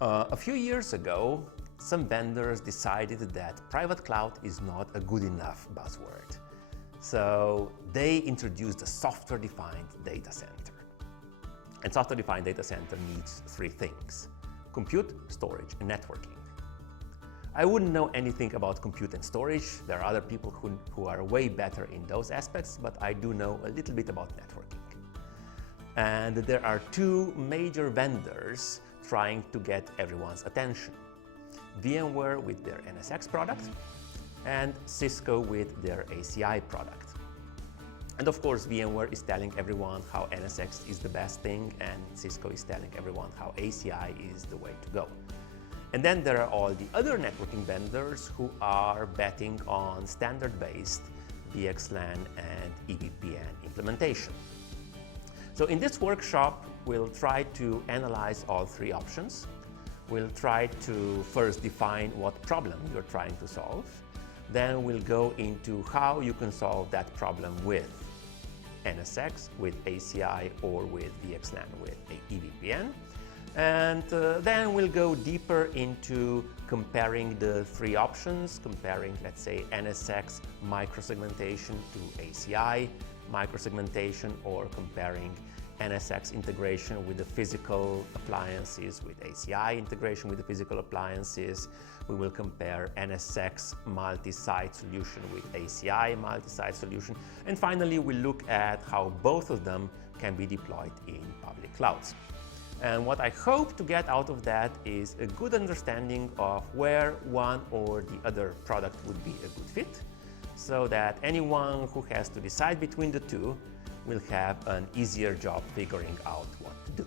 A few years ago, some vendors decided that private cloud is not a good enough buzzword. So they introduced a software-defined data center. And software-defined data center needs three things: compute, storage, and networking. I wouldn't know anything about compute and storage. There are other people who are way better in those aspects, but I do know a little bit about networking. And there are two major vendors trying to get everyone's attention: VMware with their NSX product and Cisco with their ACI product. And of course, VMware is telling everyone how NSX is the best thing, and Cisco is telling everyone how ACI is the way to go. And then there are all the other networking vendors who are betting on standard-based VXLAN and EVPN implementation. So in this workshop, we'll try to analyze all three options. We'll try to first define what problem you're trying to solve. Then we'll go into how you can solve that problem with NSX, with ACI, or with VXLAN with EVPN. And then we'll go deeper into comparing the three options, comparing, let's say, NSX microsegmentation to ACI microsegmentation, or comparing NSX integration with the physical appliances with ACI integration with the physical appliances. We will compare NSX multi-site solution with ACI multi-site solution. And finally, we'll look at how both of them can be deployed in public clouds. And what I hope to get out of that is a good understanding of where one or the other product would be a good fit, so that anyone who has to decide between the two will have an easier job figuring out what to do.